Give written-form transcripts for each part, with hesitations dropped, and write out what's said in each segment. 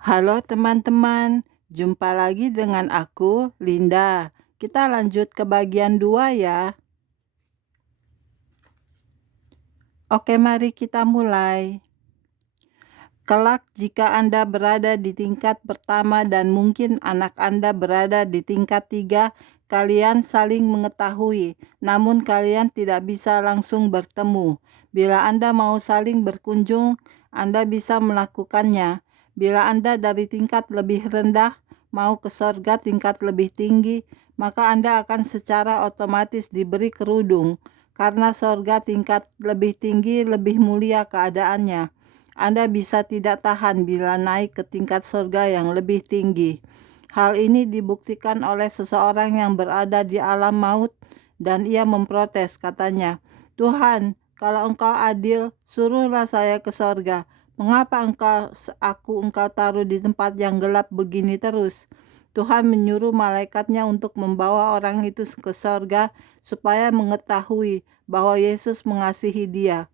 Halo teman-teman, jumpa lagi dengan aku, Linda. Kita lanjut ke bagian 2 ya. Oke, mari kita mulai. Kelak jika Anda berada di tingkat pertama dan mungkin anak Anda berada di tingkat 3, kalian saling mengetahui, namun kalian tidak bisa langsung bertemu. Bila Anda mau saling berkunjung, Anda bisa melakukannya. Bila Anda dari tingkat lebih rendah, mau ke sorga tingkat lebih tinggi, maka Anda akan secara otomatis diberi kerudung, karena sorga tingkat lebih tinggi lebih mulia keadaannya. Anda bisa tidak tahan bila naik ke tingkat surga yang lebih tinggi. Hal ini dibuktikan oleh seseorang yang berada di alam maut dan ia memprotes, katanya, "Tuhan, kalau engkau adil, suruhlah saya ke sorga. Mengapa engkau taruh di tempat yang gelap begini terus?" Tuhan menyuruh malaikatnya untuk membawa orang itu ke sorga supaya mengetahui bahwa Yesus mengasihi dia.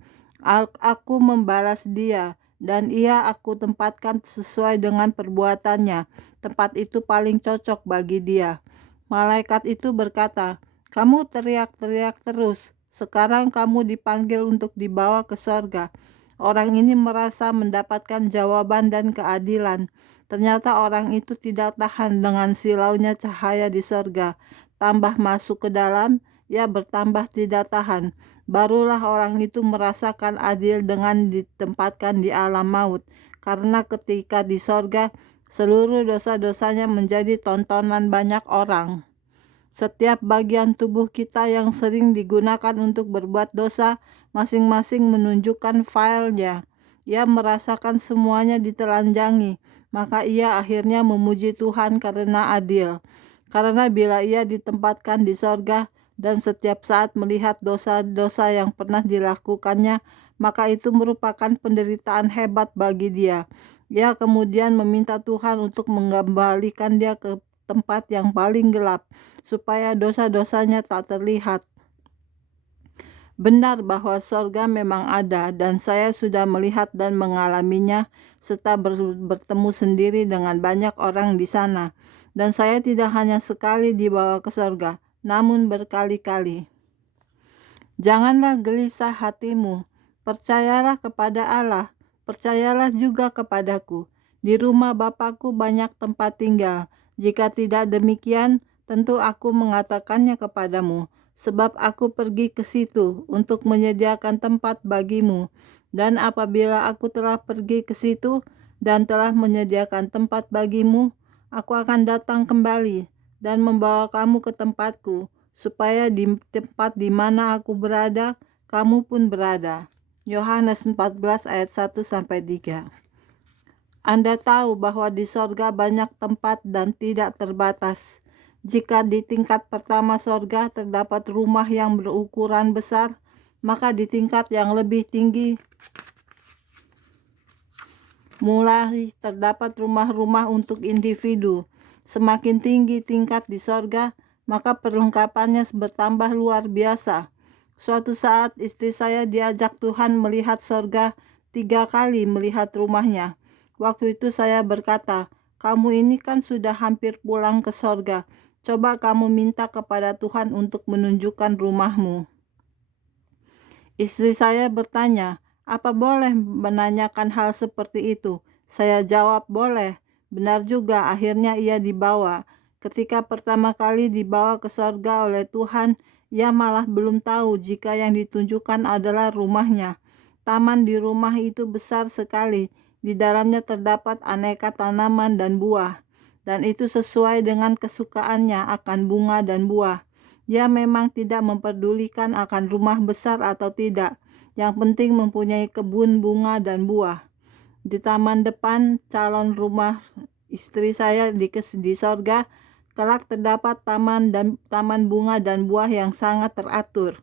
Aku membalas dia, dan ia aku tempatkan sesuai dengan perbuatannya. Tempat itu paling cocok bagi dia. Malaikat itu berkata, "Kamu teriak-teriak terus. Sekarang kamu dipanggil untuk dibawa ke sorga." Orang ini merasa mendapatkan jawaban dan keadilan. Ternyata orang itu tidak tahan dengan silaunya cahaya di sorga. Tambah masuk ke dalam, ia bertambah tidak tahan. Barulah orang itu merasakan adil dengan ditempatkan di alam maut. Karena ketika di sorga, seluruh dosa-dosanya menjadi tontonan banyak orang. Setiap bagian tubuh kita yang sering digunakan untuk berbuat dosa, masing-masing menunjukkan filenya. Ia merasakan semuanya ditelanjangi, maka ia akhirnya memuji Tuhan karena adil. Karena bila ia ditempatkan di sorga dan setiap saat melihat dosa-dosa yang pernah dilakukannya, maka itu merupakan penderitaan hebat bagi dia. Ia kemudian meminta Tuhan untuk mengembalikan dia ke tempat yang paling gelap, supaya dosa-dosanya tak terlihat. Benar bahwa sorga memang ada, dan saya sudah melihat dan mengalaminya, serta bertemu sendiri dengan banyak orang di sana. Dan saya tidak hanya sekali dibawa ke sorga, namun berkali-kali. Janganlah gelisah hatimu, percayalah kepada Allah, percayalah juga kepadaku. Di rumah Bapakku banyak tempat tinggal. Jika tidak demikian, tentu aku mengatakannya kepadamu, sebab aku pergi ke situ untuk menyediakan tempat bagimu. Dan apabila aku telah pergi ke situ dan telah menyediakan tempat bagimu, aku akan datang kembali dan membawa kamu ke tempatku, supaya di tempat di mana aku berada, kamu pun berada. Yohanes 14 ayat 1-3. Anda tahu bahwa di sorga banyak tempat dan tidak terbatas. Jika di tingkat pertama sorga terdapat rumah yang berukuran besar, maka di tingkat yang lebih tinggi mulai terdapat rumah-rumah untuk individu. Semakin tinggi tingkat di sorga, maka perlengkapannya bertambah luar biasa. Suatu saat istri saya diajak Tuhan melihat sorga 3 kali melihat rumahnya. Waktu itu saya berkata, "Kamu ini kan sudah hampir pulang ke sorga. Coba kamu minta kepada Tuhan untuk menunjukkan rumahmu." Istri saya bertanya, "Apa boleh menanyakan hal seperti itu?" Saya jawab, "Boleh." Benar juga, akhirnya ia dibawa. Ketika pertama kali dibawa ke sorga oleh Tuhan, ia malah belum tahu jika yang ditunjukkan adalah rumahnya. Taman di rumah itu besar sekali. Di dalamnya terdapat aneka tanaman dan buah. Dan itu sesuai dengan kesukaannya akan bunga dan buah. Dia memang tidak memperdulikan akan rumah besar atau tidak. Yang penting mempunyai kebun bunga dan buah. Di taman depan calon rumah istri saya di sorga, kelak terdapat taman bunga dan buah yang sangat teratur.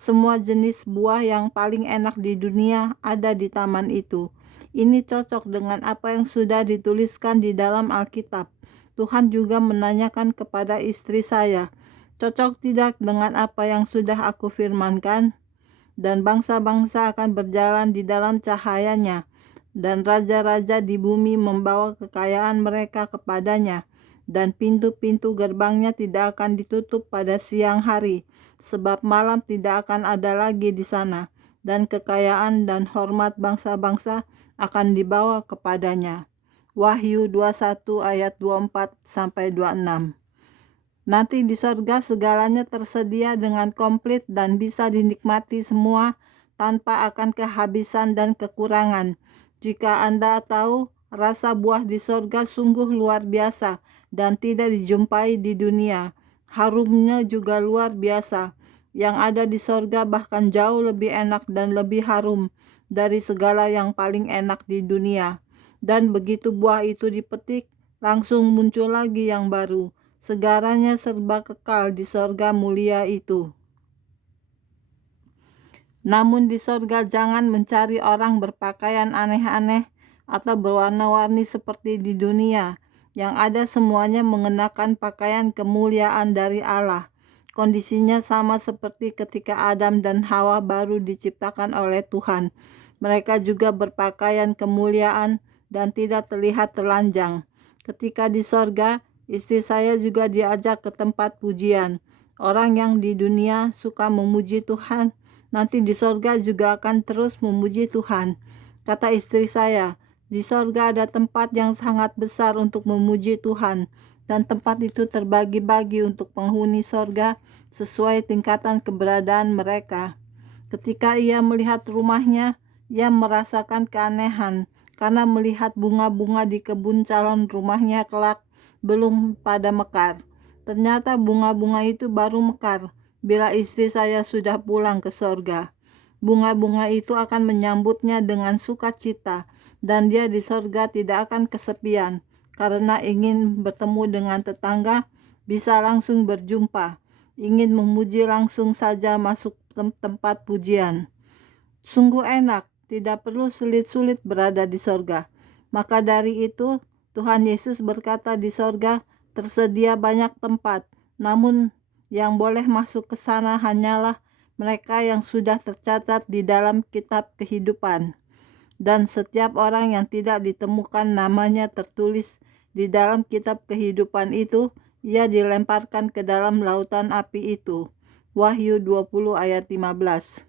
Semua jenis buah yang paling enak di dunia ada di taman itu. Ini cocok dengan apa yang sudah dituliskan di dalam Alkitab. Tuhan juga menanyakan kepada istri saya, "Cocok tidak dengan apa yang sudah aku firmankan?" Dan bangsa-bangsa akan berjalan di dalam cahayanya. dan raja-raja di bumi membawa kekayaan mereka kepadanya, dan pintu-pintu gerbangnya tidak akan ditutup pada siang hari, sebab malam tidak akan ada lagi di sana, dan kekayaan dan hormat bangsa-bangsa akan dibawa kepadanya. Wahyu 21 ayat 24-26. Nanti di sorga segalanya tersedia dengan komplit dan bisa dinikmati semua tanpa akan kehabisan dan kekurangan. Jika Anda tahu, rasa buah di sorga sungguh luar biasa dan tidak dijumpai di dunia. Harumnya juga luar biasa. Yang ada di sorga bahkan jauh lebih enak dan lebih harum dari segala yang paling enak di dunia. Dan begitu buah itu dipetik, langsung muncul lagi yang baru. Segaranya serba kekal di sorga mulia itu. Namun di sorga jangan mencari orang berpakaian aneh-aneh atau berwarna-warni seperti di dunia. Yang ada semuanya mengenakan pakaian kemuliaan dari Allah. Kondisinya sama seperti ketika Adam dan Hawa baru diciptakan oleh Tuhan. Mereka juga berpakaian kemuliaan dan tidak terlihat telanjang. Ketika di sorga, istri saya juga diajak ke tempat pujian. Orang yang di dunia suka memuji Tuhan, nanti di sorga juga akan terus memuji Tuhan. Kata istri saya, di sorga ada tempat yang sangat besar untuk memuji Tuhan, dan tempat itu terbagi-bagi untuk penghuni sorga sesuai tingkatan keberadaan mereka. Ketika ia melihat rumahnya, ia merasakan keanehan, karena melihat bunga-bunga di kebun calon rumahnya kelak belum pada mekar. Ternyata bunga-bunga itu baru mekar bila istri saya sudah pulang ke sorga. Bunga-bunga itu akan menyambutnya dengan sukacita, dan dia di sorga tidak akan kesepian, karena ingin bertemu dengan tetangga, bisa langsung berjumpa, ingin memuji langsung saja masuk tempat pujian. Sungguh enak, tidak perlu sulit-sulit berada di sorga. Maka dari itu, Tuhan Yesus berkata di sorga tersedia banyak tempat, namun yang boleh masuk ke sana hanyalah mereka yang sudah tercatat di dalam kitab kehidupan. Dan setiap orang yang tidak ditemukan namanya tertulis di dalam kitab kehidupan itu, ia dilemparkan ke dalam lautan api itu. Wahyu 20 ayat 15.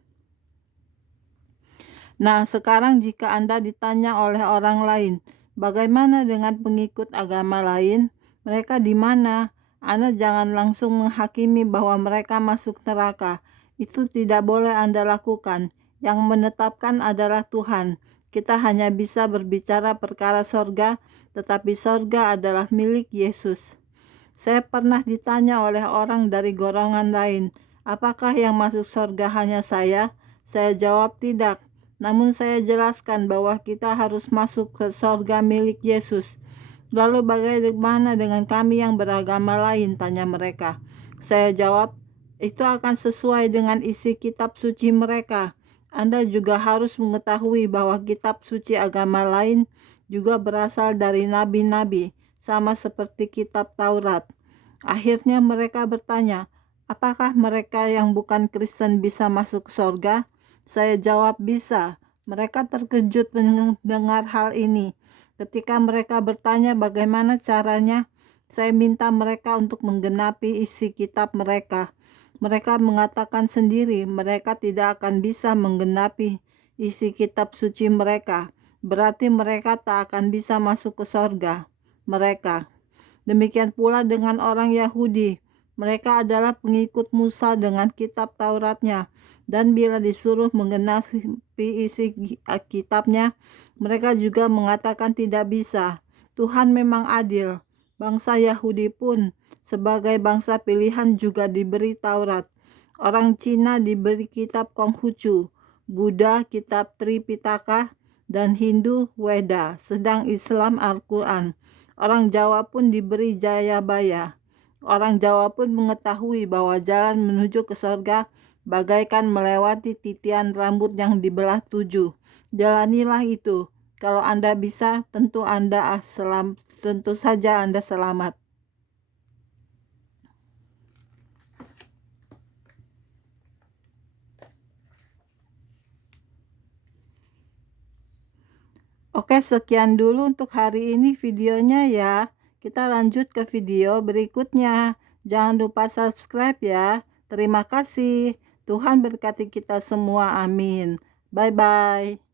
Nah, sekarang jika Anda ditanya oleh orang lain, bagaimana dengan pengikut agama lain? Mereka di mana? Anda jangan langsung menghakimi bahwa mereka masuk neraka. Itu tidak boleh Anda lakukan. Yang menetapkan adalah Tuhan. Kita hanya bisa berbicara perkara sorga, tetapi sorga adalah milik Yesus. Saya pernah ditanya oleh orang dari golongan lain, apakah yang masuk sorga hanya saya? Saya jawab tidak. Namun saya jelaskan bahwa kita harus masuk ke sorga milik Yesus. Lalu bagaimana dengan kami yang beragama lain? Tanya mereka. Saya jawab, itu akan sesuai dengan isi kitab suci mereka. Anda juga harus mengetahui bahwa kitab suci agama lain juga berasal dari nabi-nabi, sama seperti kitab Taurat. Akhirnya mereka bertanya, apakah mereka yang bukan Kristen bisa masuk sorga? Saya jawab bisa. Mereka terkejut mendengar hal ini. Ketika mereka bertanya bagaimana caranya, saya minta mereka untuk menggenapi isi kitab mereka. Mereka mengatakan sendiri mereka tidak akan bisa menggenapi isi kitab suci mereka. Berarti mereka tak akan bisa masuk ke sorga mereka. Demikian pula dengan orang Yahudi. Mereka adalah pengikut Musa dengan kitab Tauratnya. Dan bila disuruh menggenapi isi kitabnya, mereka juga mengatakan tidak bisa. Tuhan memang adil. Bangsa Yahudi pun sebagai bangsa pilihan juga diberi Taurat. Orang Cina diberi kitab Konghucu, Buddha kitab Tripitaka, dan Hindu Weda, sedang Islam Al-Quran. Orang Jawa pun diberi Jayabaya. Orang Jawa pun mengetahui bahwa jalan menuju ke surga bagaikan melewati titian rambut yang dibelah 7. Jalanilah itu. Kalau Anda bisa, tentu saja Anda selamat. Oke, sekian dulu untuk hari ini videonya ya. Kita lanjut ke video berikutnya. Jangan lupa subscribe ya. Terima kasih. Tuhan berkati kita semua. Amin. Bye-bye.